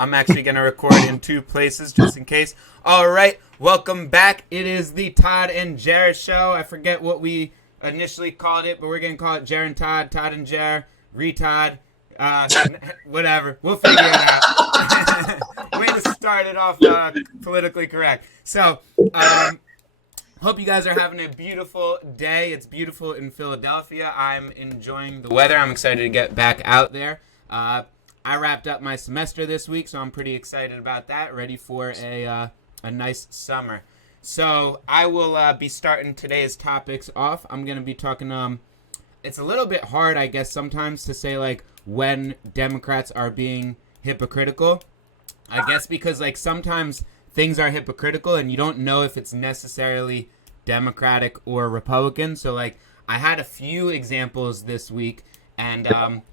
I'm actually going to record in two places just in case. All right, welcome back. It is the Todd and Jer show. I forget what we initially called it, but we're going to call it Jer and Todd, Todd and Jer, Retod, whatever. We'll figure it out. Way to start it off politically correct. So, hope you guys are having a beautiful day. It's beautiful in Philadelphia. I'm enjoying the weather. I'm excited to get back out there. I wrapped up my semester this week, so I'm pretty excited about that. Ready for a nice summer. So I will be starting today's topics off. I'm going to be talking, it's a little bit hard, I guess, sometimes to say, like, when Democrats are being hypocritical. I guess because, like, sometimes things are hypocritical and you don't know if it's necessarily Democratic or Republican. So, like, I had a few examples this week, and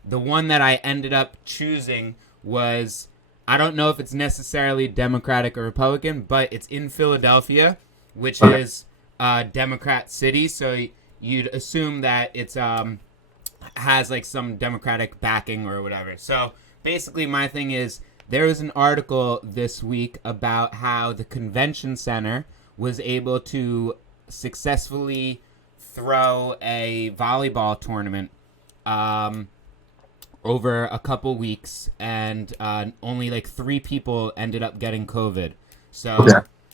the one that I ended up choosing was, I don't know if it's necessarily Democratic or Republican, but it's in Philadelphia, which is a Democrat city. So you'd assume that it's has like some Democratic backing or whatever. So basically my thing is, there was an article this week about how the convention center was able to successfully throw a volleyball tournament over a couple weeks, and only like 3 people ended up getting COVID. So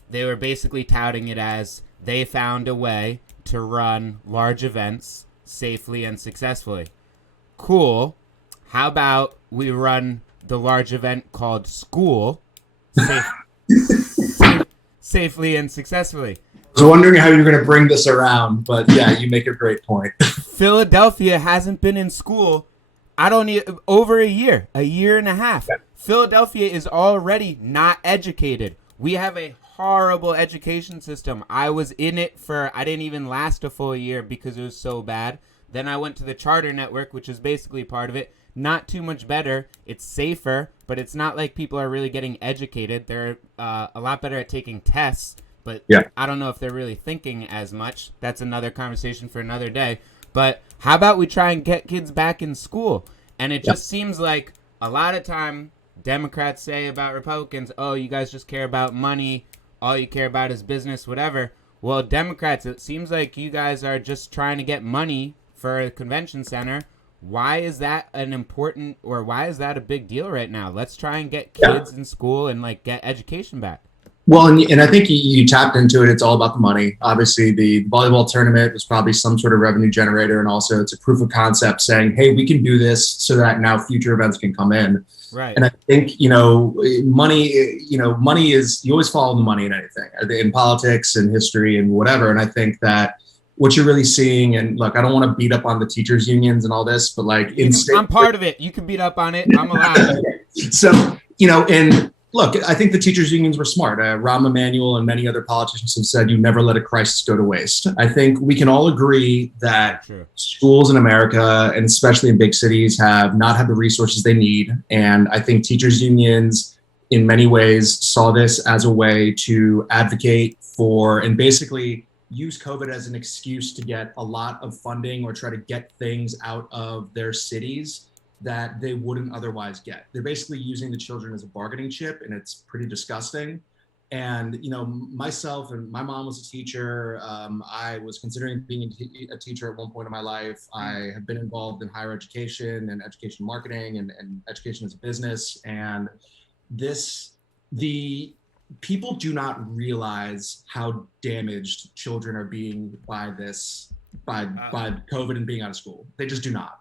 they were basically touting it as they found a way to run large events safely and successfully. Cool. How about we run the large event called school safely and successfully? I was wondering how you're going to bring this around, but yeah, you make a great point. Philadelphia hasn't been in school, over a year and a half. Philadelphia is already not educated. We have a horrible education system. I was in it I didn't even last a full year because it was so bad. Then I went to the charter network, which is basically part of it. Not too much better. It's safer, but it's not like people are really getting educated. They're a lot better at taking tests, but I don't know if they're really thinking as much. That's another conversation for another day. But how about we try and get kids back in school? And it just seems like a lot of time Democrats say about Republicans, oh, you guys just care about money. All you care about is business, whatever. Well, Democrats, it seems like you guys are just trying to get money for a convention center. Why is that why is that a big deal right now? Let's try and get kids in school and like get education back. Well, and I think you tapped into it. It's all about the money. Obviously, the volleyball tournament was probably some sort of revenue generator, and also it's a proof of concept saying, hey, we can do this so that now future events can come in. Right. And I think, money is, you always follow the money in anything, in politics and history and whatever. And I think that what you're really seeing, and look, I don't want to beat up on the teachers unions and all this, but like, I'm part of it. You can beat up on it. I'm allowed. So, and look, I think the teachers unions were smart. Rahm Emanuel and many other politicians have said you never let a crisis go to waste. I think we can all agree that schools in America, and especially in big cities, have not had the resources they need. And I think teachers unions in many ways saw this as a way to advocate for and basically use COVID as an excuse to get a lot of funding or try to get things out of their cities that they wouldn't otherwise get. They're basically using the children as a bargaining chip, and it's pretty disgusting. And, myself and my mom was a teacher. I was considering being a teacher at one point in my life. I have been involved in higher education and education marketing and education as a business. And the people do not realize how damaged children are being by COVID and being out of school. They just do not.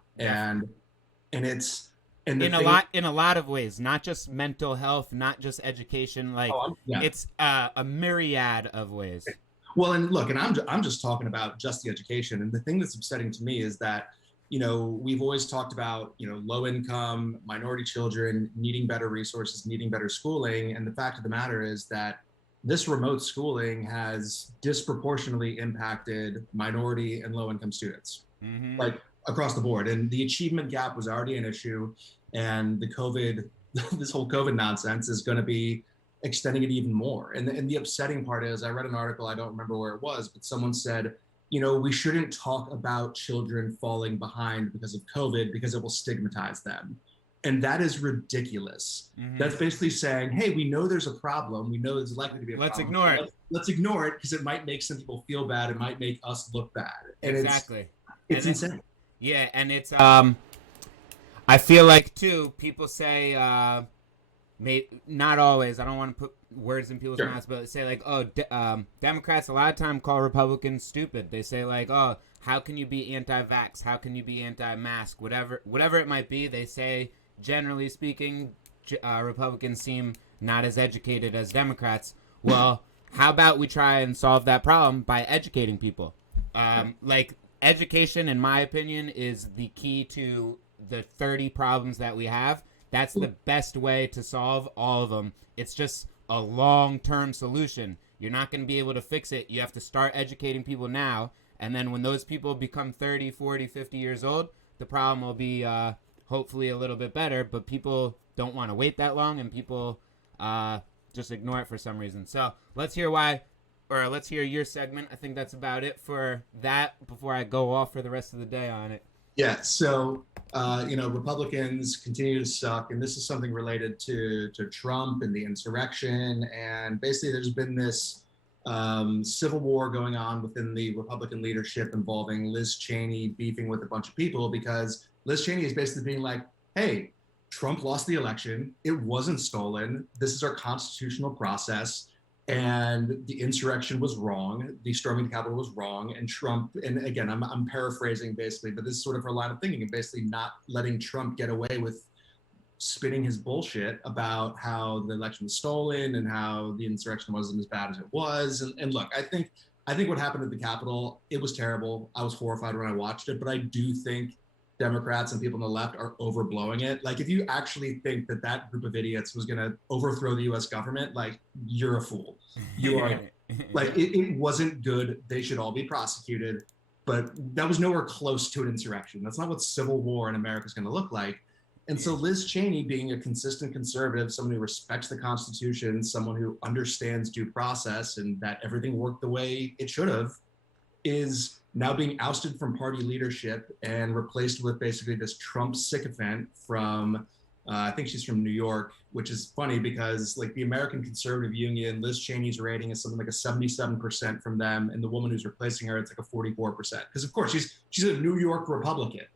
And it's in a lot of ways, not just mental health, not just education, like it's a myriad of ways. Well, and look, and I'm just talking about just the education. And the thing that's upsetting to me is that, we've always talked about, low income, minority children needing better resources, needing better schooling. And the fact of the matter is that this remote schooling has disproportionately impacted minority and low income students. Mm-hmm. Like across the board. And the achievement gap was already an issue. And this whole COVID nonsense is going to be extending it even more. And the upsetting part is, I read an article, I don't remember where it was, but someone said, we shouldn't talk about children falling behind because of COVID because it will stigmatize them. And that is ridiculous. Mm-hmm. That's basically saying, hey, we know there's a problem. We know there's likely to be a Let's problem. Ignore it. Let's ignore it because it might make some people feel bad. It might make us look bad. And exactly. It's insane. Yeah, and it's I feel like too, people say not always. I don't want to put words in people's mouths, but say like, Democrats a lot of time call Republicans stupid. They say like, oh, how can you be anti-vax? How can you be anti-mask? Whatever it might be, they say, generally speaking, Republicans seem not as educated as Democrats. Well, how about we try and solve that problem by educating people? Like, education, in my opinion, is the key to the 30 problems that we have. That's the best way to solve all of them. It's just a long-term solution. You're not going to be able to fix it. You have to start educating people now. And then when those people become 30, 40, 50 years old, the problem will be hopefully a little bit better. But people don't want to wait that long, and people just ignore it for some reason. So let's hear let's hear your segment. I think that's about it for that before I go off for the rest of the day on it. Yeah, so, Republicans continue to suck, and this is something related to Trump and the insurrection, and basically there's been this civil war going on within the Republican leadership involving Liz Cheney beefing with a bunch of people because Liz Cheney is basically being like, hey, Trump lost the election, it wasn't stolen, this is our constitutional process, and the insurrection was wrong, the storming the Capitol was wrong, and Trump, and again, I'm paraphrasing basically, but this is sort of her line of thinking, and basically not letting Trump get away with spinning his bullshit about how the election was stolen and how the insurrection wasn't as bad as it was. And look, I think what happened at the Capitol, it was terrible. I was horrified when I watched it, but I do think Democrats and people on the left are overblowing it. Like, if you actually think that group of idiots was going to overthrow the U.S. government, like, you're a fool. You are. Like, it wasn't good. They should all be prosecuted. But that was nowhere close to an insurrection. That's not what civil war in America is going to look like. And so Liz Cheney, being a consistent conservative, someone who respects the Constitution, someone who understands due process and that everything worked the way it should have, is now being ousted from party leadership and replaced with basically this Trump sycophant from, I think she's from New York, which is funny because like the American Conservative Union, Liz Cheney's rating is something like a 77% from them. And the woman who's replacing her, it's like a 44%. Because of course she's a New York Republican.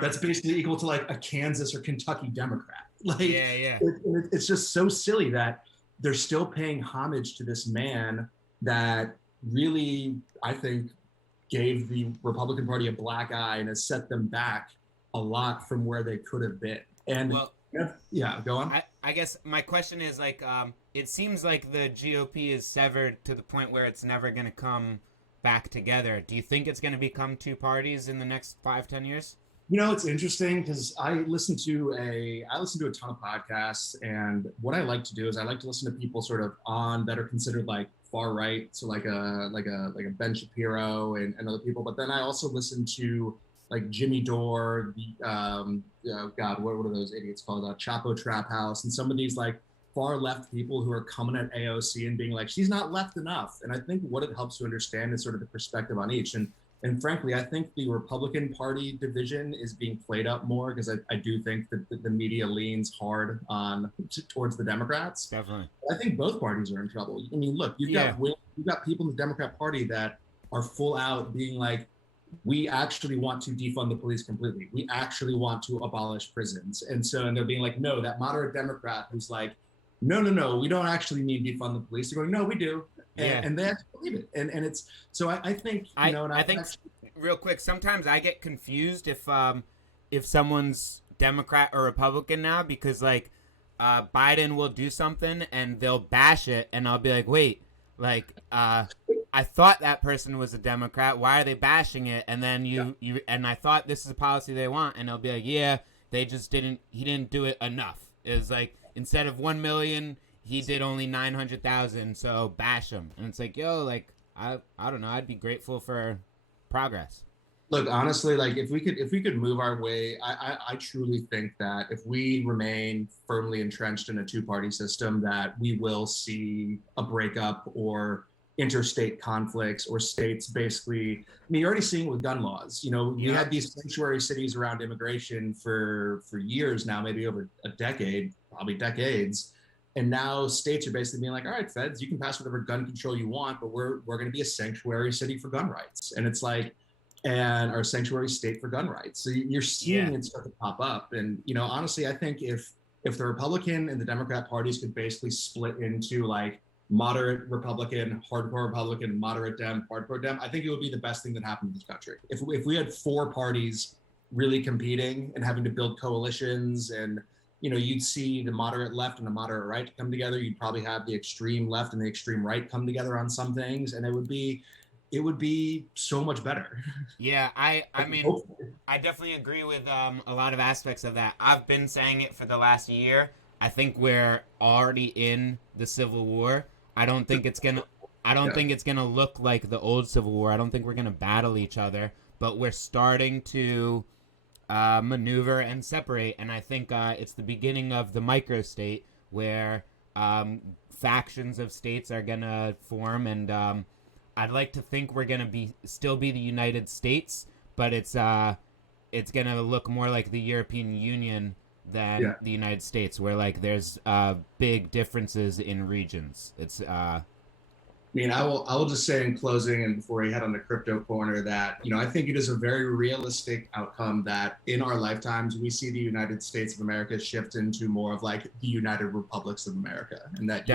That's basically equal to like a Kansas or Kentucky Democrat. Like, it's just so silly that they're still paying homage to this man that really, I think, gave the Republican Party a black eye and has set them back a lot from where they could have been. And go on. I guess my question is like, it seems like the GOP is severed to the point where it's never going to come back together. Do you think it's going to become two parties in the next 5-10 years? You know, it's interesting because I listen to a ton of podcasts, and what I like to do is I like to listen to people sort of that are considered like far right, so like a Ben Shapiro and other people. But then I also listen to like Jimmy Dore, what are those idiots called? Chapo Trap House, and some of these like far left people who are coming at AOC and being like, she's not left enough. And I think what it helps to understand is sort of the perspective on each. And frankly, I think the Republican Party division is being played up more because I do think that the media leans hard towards the Democrats. Definitely. I think both parties are in trouble. I mean, look, you've got people in the Democrat Party that are full out being like, we actually want to defund the police completely. We actually want to abolish prisons. And they're being like, no, that moderate Democrat who's like, no, we don't actually need defund the police. They're going, no, we do. And they actually believe it. And it's, so I think, I think real quick, sometimes I get confused if someone's Democrat or Republican now, because like Biden will do something and they'll bash it. And I'll be like, wait, like, I thought that person was a Democrat. Why are they bashing it? And then and I thought this is a policy they want. And they'll be like, yeah, he didn't do it enough. It was like, instead of 1 million, he did only 900,000, so bash him. And it's like, yo, like, I don't know, I'd be grateful for progress. Look, honestly, like if we could move our way, I truly think that if we remain firmly entrenched in a two-party system, that we will see a breakup or interstate conflicts or states basically. I mean, you're already seeing it with gun laws. We had these sanctuary cities around immigration for years now, maybe over a decade, probably decades. And now states are basically being like, all right, feds, you can pass whatever gun control you want, but we're going to be a sanctuary city for gun rights. And it's like, and our sanctuary state for gun rights. So you're seeing it start to pop up. And, honestly, I think if the Republican and the Democrat parties could basically split into like moderate Republican, hardcore Republican, moderate Dem, hardcore Dem, I think it would be the best thing that happened to this country. If we had four parties really competing and having to build coalitions, and you'd see the moderate left and the moderate right come together. You'd probably have the extreme left and the extreme right come together on some things, and it would be so much better. Yeah, I mean, I definitely agree with a lot of aspects of that. I've been saying it for the last year. I think we're already in the Civil War. I don't think it's gonna look like the old Civil War. I don't think we're gonna battle each other, but we're starting to maneuver and separate. And I think it's the beginning of the microstate where factions of states are gonna form, and I'd like to think we're gonna still be the United States, but it's gonna look more like the European Union than the United States, where like there's big differences in regions. I will just say in closing, and before we head on the crypto corner, that I think it is a very realistic outcome that in our lifetimes we see the United States of America shift into more of like the United Republics of America, and that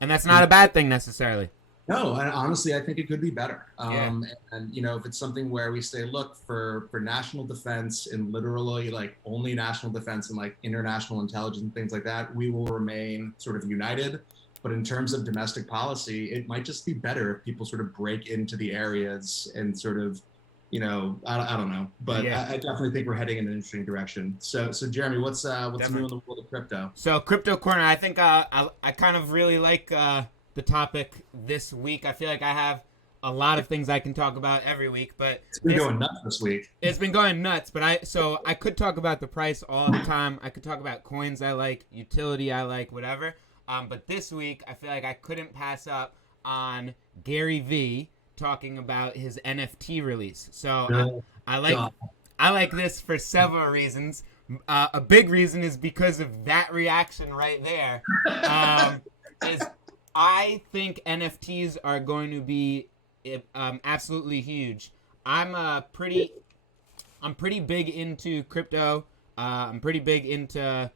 and that's not a bad thing necessarily. No, and honestly, I think it could be better. And if it's something where we say, look, for national defense and literally like only national defense and like international intelligence and things like that, we will remain sort of united. But in terms of domestic policy, it might just be better if people sort of break into the areas and sort of, I don't know. But I definitely think we're heading in an interesting direction. So Jeremy, what's new in the world of crypto? So Crypto Corner, I think I kind of really like the topic this week. I feel like I have a lot of things I can talk about every week, but it's been going nuts this week. It's been going nuts, but I could talk about the price all the time. I could talk about coins I like, utility I like, whatever. But this week I feel like I couldn't pass up on Gary V talking about his NFT release. So I like this for several reasons. A big reason is because of that reaction right there. I think NFTs are going to be absolutely huge. I'm pretty big into crypto. I'm pretty big into,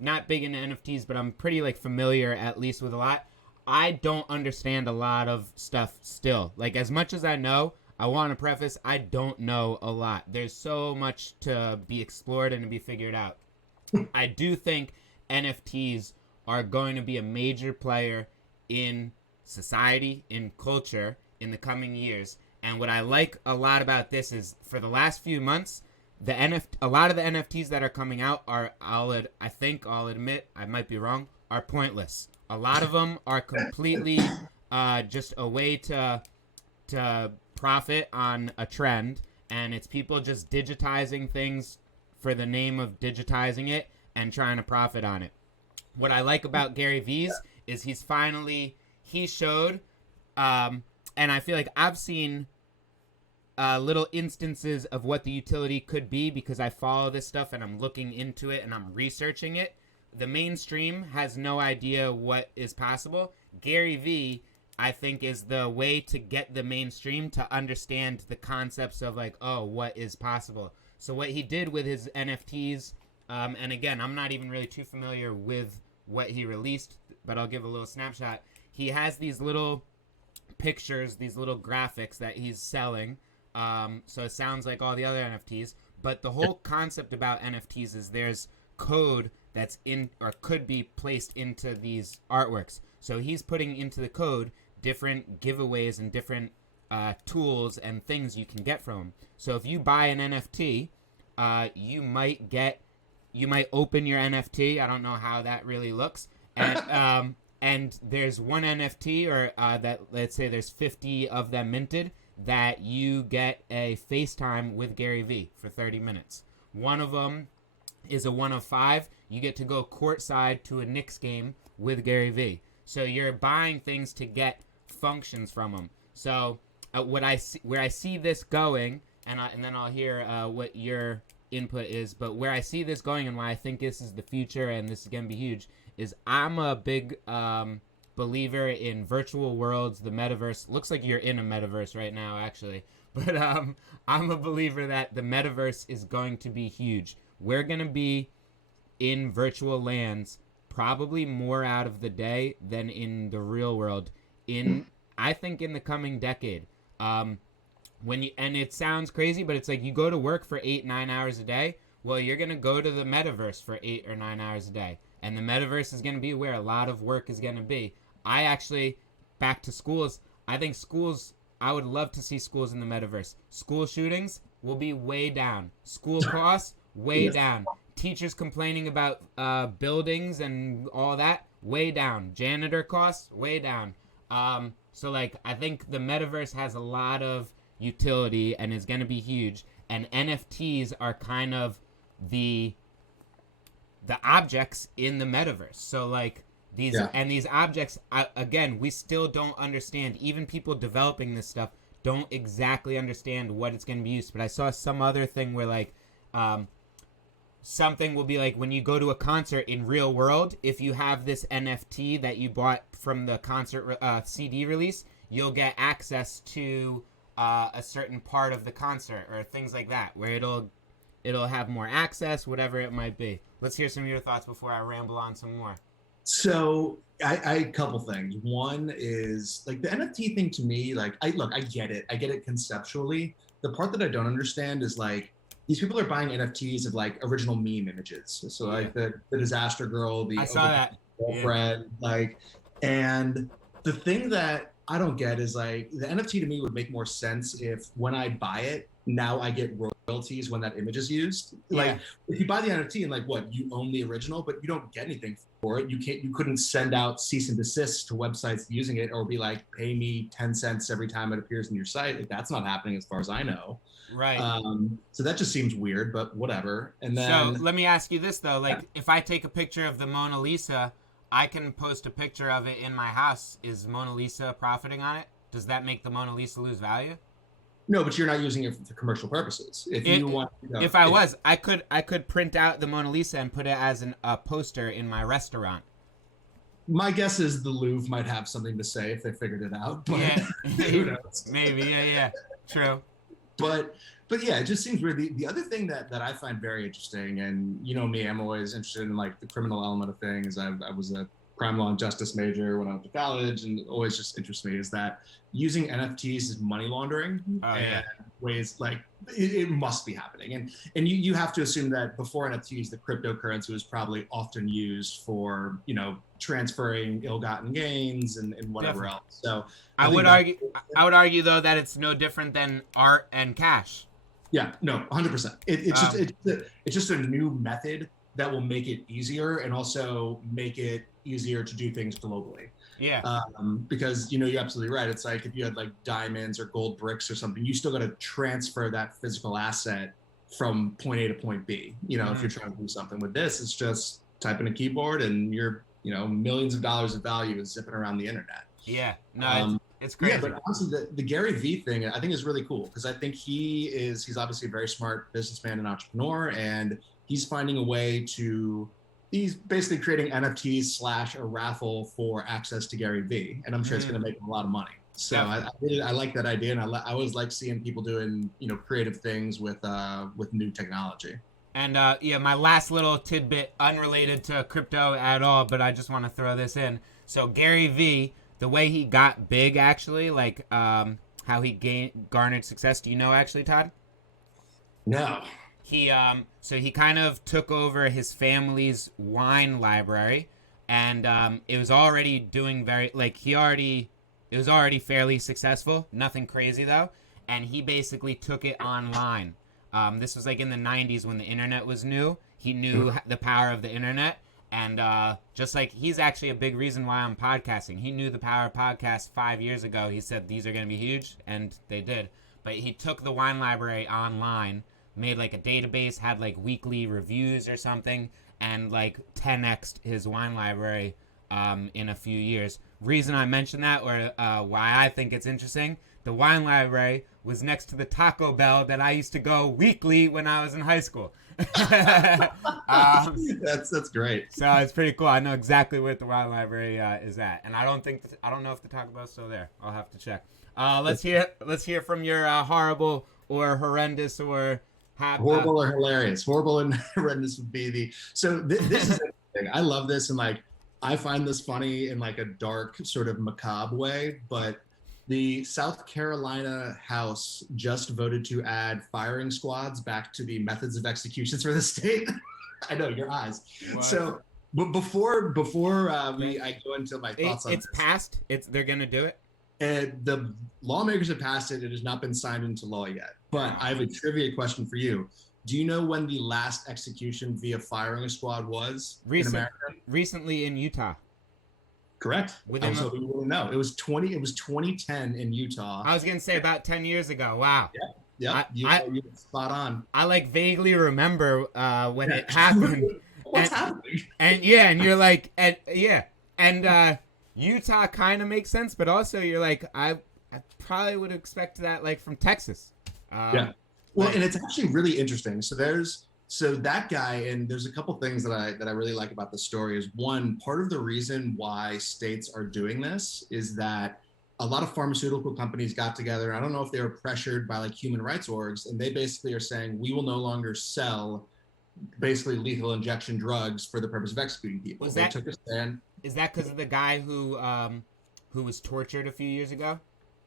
not big into NFTs, but I'm pretty like familiar at least with a lot. I don't understand a lot of stuff still. Like, as much as I know, I want to preface, I don't know a lot. There's so much to be explored and to be figured out. I do think NFTs are going to be a major player in society, in culture, in the coming years. And what I like a lot about this is, for the last few months, a lot of the NFTs that are coming out are, I'll admit, I might be wrong, are pointless. A lot of them are completely just a way to profit on a trend, and it's people just digitizing things for the name of digitizing it and trying to profit on it. What I like about Gary V's is he showed, and I feel like I've seen little instances of what the utility could be because I follow this stuff and I'm looking into it and I'm researching it. The mainstream has no idea what is possible. Gary V, I think, is the way to get the mainstream to understand the concepts of like, oh, what is possible. So what he did with his NFTs, and again, I'm not even really too familiar with what he released, but I'll give a little snapshot. He has these little pictures, these little graphics that he's selling. So it sounds like all the other NFTs, but the whole concept about NFTs is there's code that's in or could be placed into these artworks. So he's putting into the code different giveaways and different tools and things you can get from him. So if you buy an NFT, you might open your NFT. I don't know how that really looks. And and there's one NFT or that, let's say there's 50 of them minted, that you get a FaceTime with Gary V for 30 minutes. One of them is a 1 of 5. You get to go courtside to a Knicks game with Gary V. So you're buying things to get functions from them. So where I see this going, and then I'll hear what your input is, but where I see this going and why I think this is the future and this is going to be huge is I'm a big believer in virtual worlds, the metaverse. Looks like you're in a metaverse right now, actually. But I'm a believer that the metaverse is going to be huge. We're going to be in virtual lands probably more out of the day than in the real world I think in the coming decade. And it sounds crazy, but it's like you go to work for 8-9 hours a day. Well, you're going to go to the metaverse for 8 or 9 hours a day. And the metaverse is going to be where a lot of work is going to be. I actually, back to schools, I think schools, I would love to see schools in the metaverse. School shootings will be way down. School costs, way down. Teachers complaining about buildings and all that, way down. Janitor costs, way down. So, like, I think the metaverse has a lot of utility and is going to be huge. And NFTs are kind of the objects in the metaverse. So, like, these objects, again, we still don't understand. Even people developing this stuff don't exactly understand what it's going to be used. But I saw some other thing where, like, something will be like when you go to a concert in real world, if you have this NFT that you bought from the concert CD release, you'll get access to a certain part of the concert or things like that, where it'll have more access, whatever it might be. Let's hear some of your thoughts before I ramble on some more. So I a couple things. One is like the NFT thing to me, like I get it. I get it conceptually. The part that I don't understand is like these people are buying NFTs of like original meme images. So like the disaster girl, the I saw that girlfriend, like, and the thing that I don't get is like the NFT to me would make more sense if when I buy it, now I get royalties when that image is used. Like if you buy the NFT and like what, you own the original, but you don't get anything for it. You couldn't send out cease and desist to websites using it or be like, pay me 10 cents every time it appears in your site. Like, that's not happening as far as I know. Right. So that just seems weird, but whatever. And then so let me ask you this though, like if I take a picture of the Mona Lisa, I can post a picture of it in my house. Is Mona Lisa profiting on it? Does that make the Mona Lisa lose value? No, but you're not using it for commercial purposes. If I could print out the Mona Lisa and put it as a poster in my restaurant. My guess is the Louvre might have something to say if they figured it out. But who knows? Maybe, yeah, true. But yeah, it just seems weird. The other thing that I find very interesting, and you know me, I'm always interested in like the criminal element of things. I was a crime law and justice major when I went to college, and it always just interests me is that using NFTs is money laundering ways like it must be happening. And you have to assume that before NFTs, the cryptocurrency was probably often used for, you know, transferring ill-gotten gains and whatever else. So I would argue though that it's no different than art and cash. Yeah, no, 100%. It's just a new method that will make it easier and also make it easier to do things globally. Yeah. Because, you know, you're absolutely right. It's like if you had like diamonds or gold bricks or something, you still got to transfer that physical asset from point A to point B. You know, if you're trying to do something with this, it's just type in a keyboard and you're, you know, millions of dollars of value is zipping around the internet. Yeah. No, it's crazy. Yeah, but honestly, the Gary Vee thing, I think is really cool because I think he's obviously a very smart businessman and entrepreneur, and he's finding a way to, he's basically creating NFTs / a raffle for access to Gary Vee, and I'm sure it's going to make him a lot of money. So I like that idea, and I always like seeing people doing, you know, creative things with new technology. And my last little tidbit, unrelated to crypto at all, but I just want to throw this in. So Gary Vee, the way he got big, actually, like how he garnered success. Do you know, actually, Todd? No. He kind of took over his family's wine library, and it was already doing it was already fairly successful. Nothing crazy though, and he basically took it online. This was like in the 90s when the internet was new. He knew the power of the internet. And just like he's actually a big reason why I'm podcasting. He knew the power of podcasts 5 years ago. He said these are going to be huge, and they did. But he took the wine library online, made like a database, had like weekly reviews or something, and like 10x'd his wine library in a few years. Reason I mention that, or why I think it's interesting, the wine library was next to the Taco Bell that I used to go weekly when I was in high school. That's great. So it's pretty cool. I know exactly where the wine library is at, and I don't know if the Taco Bell's still there. I'll have to check. Let's hear from your horrible or horrendous or horrible or hilarious. Horrible and horrendous would be the. So this is interesting. I love this, and like I find this funny in like a dark sort of macabre way, but the South Carolina House just voted to add firing squads back to the methods of executions for the state. I know your eyes. What? So, but before I go into my thoughts on it's passed. They're gonna do it. The lawmakers have passed it. It has not been signed into law yet. But I have a trivia question for you. Do you know when the last execution via firing squad was in America? Recently in Utah. Correct. I was hoping you wouldn't know. It was 2010 in Utah. I was gonna say about 10 years ago. Wow. Yeah. You spot on. I like vaguely remember when it happened. What's happening? And you're like, Utah kind of makes sense, but also you're like, I probably would expect that like from Texas. Yeah. Well, and it's actually really interesting. So that guy, and there's a couple things that I really like about the story is one, part of the reason why states are doing this is that a lot of pharmaceutical companies got together. I don't know if they were pressured by like human rights orgs, and they basically are saying, we will no longer sell basically lethal injection drugs for the purpose of executing people. They took a stand. Is that because of the guy who was tortured a few years ago?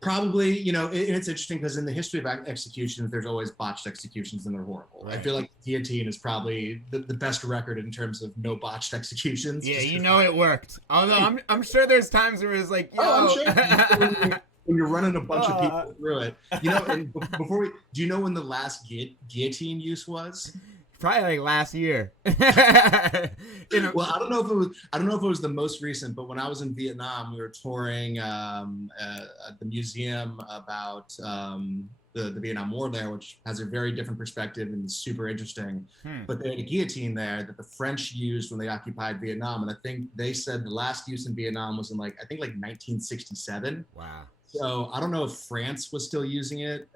Probably, it's interesting because in the history of executions, there's always botched executions and they're horrible. Right. I feel like the guillotine is probably the best record in terms of no botched executions. Yeah, it worked. Although I'm sure there's times where it's like, yo. I'm sure. When you're running a bunch of people through it. And do you know when the last guillotine use was? Probably like last year. Well, I don't know if it was the most recent, but when I was in Vietnam, we were touring the museum about the Vietnam War there, which has a very different perspective and is super interesting. But they had a guillotine there that the French used when they occupied Vietnam, and I think they said the last use in Vietnam was in like 1967. Wow. So I don't know if France was still using it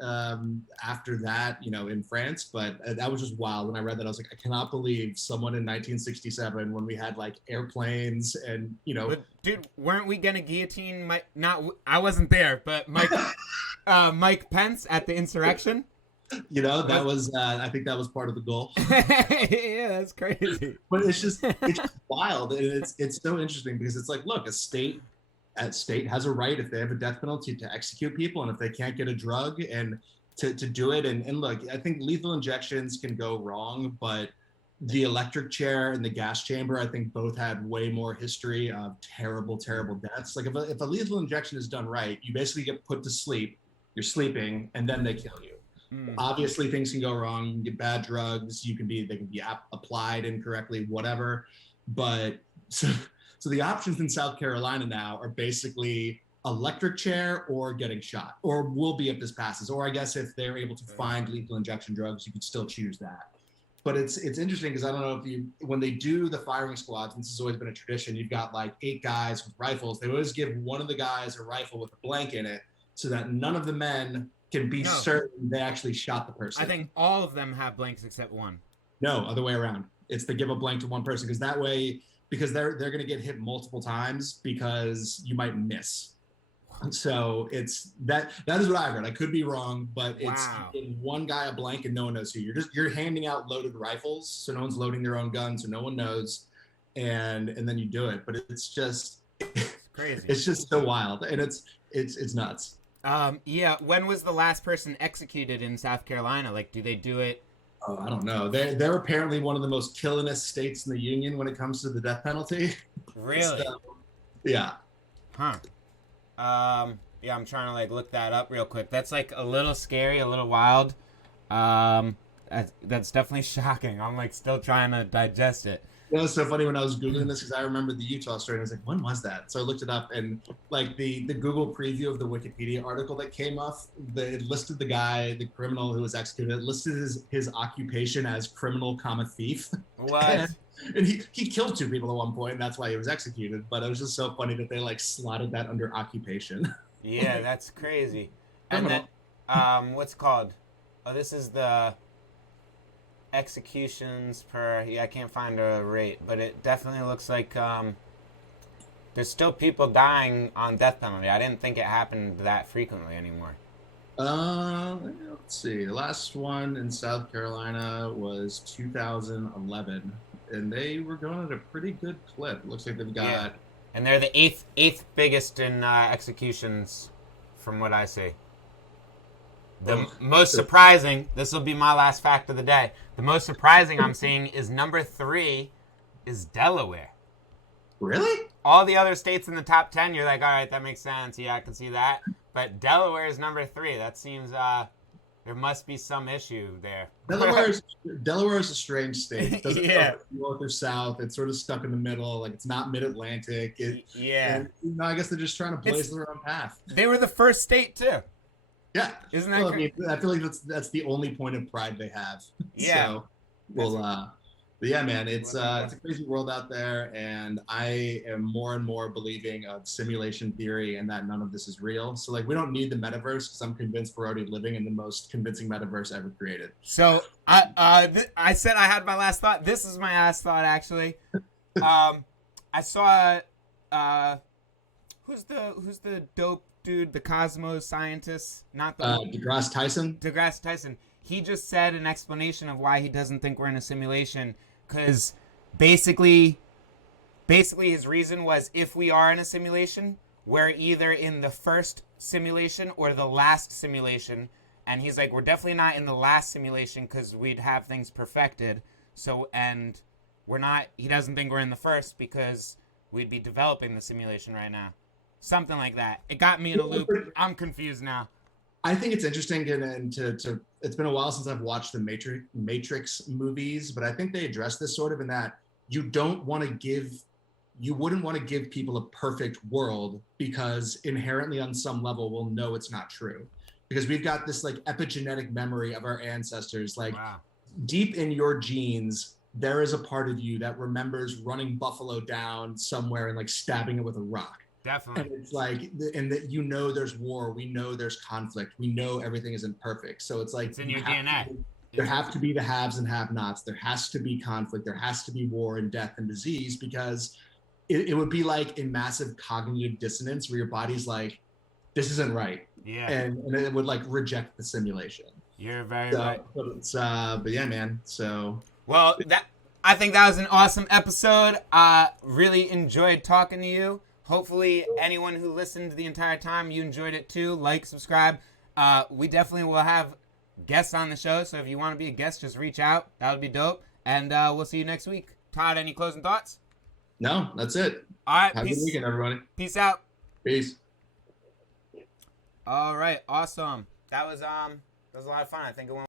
after that, in France, but that was just wild. When I read that, I was like, I cannot believe someone in 1967, when we had like airplanes and, But, dude, weren't we gonna guillotine I wasn't there, but Mike Pence at the insurrection? That was, I think that was part of the goal. Yeah, that's crazy. But it's just wild. And it's so interesting because it's like, look, a state has a right, if they have a death penalty, to execute people, and if they can't get a drug and to do it. And look, I think lethal injections can go wrong, but the electric chair and the gas chamber, I think both had way more history of terrible, terrible deaths. Like if a lethal injection is done right, you basically get put to sleep, you're sleeping, and then they kill you. Obviously things can go wrong. You can get bad drugs. They can be applied incorrectly, whatever. But so the options in South Carolina now are basically electric chair or getting shot, or will be if this passes. Or I guess if they're able to find lethal injection drugs, you could still choose that. But it's interesting because I don't know when they do the firing squads, and this has always been a tradition, you've got like 8 guys with rifles. They always give one of the guys a rifle with a blank in it so that none of the men can be certain they actually shot the person. I think all of them have blanks except one. No, other way around. It's they give a blank to one person because that way, because they're going to get hit multiple times because you might miss. So it's that is what I read. I could be wrong, but it's one guy a blank and no one knows who. You're handing out loaded rifles, so no one's loading their own gun, so no one knows, and then you do it. But it's crazy. It's just so wild, and it's nuts. Yeah. When was the last person executed in South Carolina? Like, do they do it? Oh, I don't know. They're apparently one of the most killingest states in the union when it comes to the death penalty. Really? So, yeah. Huh. Yeah, I'm trying to like look that up real quick. That's like a little scary, a little wild. That's definitely shocking. I'm like still trying to digest it. It was so funny when I was Googling this because I remember the Utah story and I was like, when was that? So I looked it up and like the Google preview of the Wikipedia article that came off, it listed the guy, the criminal who was executed, it listed his occupation as criminal, thief. What? And he killed 2 people at one point and that's why he was executed. But it was just so funny that they like slotted that under occupation. Yeah, that's crazy. And Criminal. then, what's it called? Oh, this is the executions per. Yeah, I can't find a rate, but it definitely looks like there's still people dying on death penalty. I didn't think it happened that frequently anymore. Let's see. The last one in South Carolina was 2011, and they were going at a pretty good clip. Looks like they've got. Yeah. And they're the eighth biggest in executions, from what I see. The most surprising, this will be my last fact of the day. The most surprising I'm seeing is number 3 is Delaware. Really? All the other states in the top 10, you're like, all right, that makes sense. Yeah, I can see that. But Delaware is number 3. That seems there must be some issue there. Delaware is a strange state. It doesn't Yeah. go north or south. It's sort of stuck in the middle. Like it's not mid-Atlantic. Yeah. And, I guess they're just trying to blaze their own path. They were the first state too. Yeah. Isn't that I feel like that's the only point of pride they have. Yeah. So, but yeah, man, it's a crazy world out there, and I am more and more believing of simulation theory and that none of this is real. So like, we don't need the metaverse because I'm convinced we're already living in the most convincing metaverse ever created. So I said I had my last thought. This is my last thought actually. I saw who's the dope dude, the cosmos scientist, not the DeGrasse Tyson. DeGrasse Tyson. He just said an explanation of why he doesn't think we're in a simulation, because basically his reason was if we are in a simulation, we're either in the first simulation or the last simulation. And he's like, we're definitely not in the last simulation because we'd have things perfected. So, and we're not, he doesn't think we're in the first because we'd be developing the simulation right now. Something like that. It got me in a loop. I'm confused now. I think it's interesting, and it's been a while since I've watched the Matrix movies, but I think they address this sort of in that you wouldn't want to give people a perfect world because inherently on some level we'll know it's not true. Because we've got this like epigenetic memory of our ancestors, like deep in your genes, there is a part of you that remembers running buffalo down somewhere and like stabbing it with a rock. Definitely. And it's like, and that there's war, we know there's conflict, we know everything isn't perfect. So it's like it's in your DNA. There have to be the haves and have-nots. There has to be conflict. There has to be war and death and disease, because it would be like a massive cognitive dissonance where your body's like, this isn't right. Yeah. And it would like reject the simulation. You're very right. But yeah, man. So. Well, I think that was an awesome episode. Really enjoyed talking to you. Hopefully anyone who listened the entire time, you enjoyed it too. Like, subscribe. We definitely will have guests on the show, so if you want to be a guest, just reach out. That would be dope. And we'll see you next week. Todd, any closing thoughts? No, that's it. All right. Have a good weekend, everybody. Peace out. Peace. All right. Awesome. That was a lot of fun. I think it went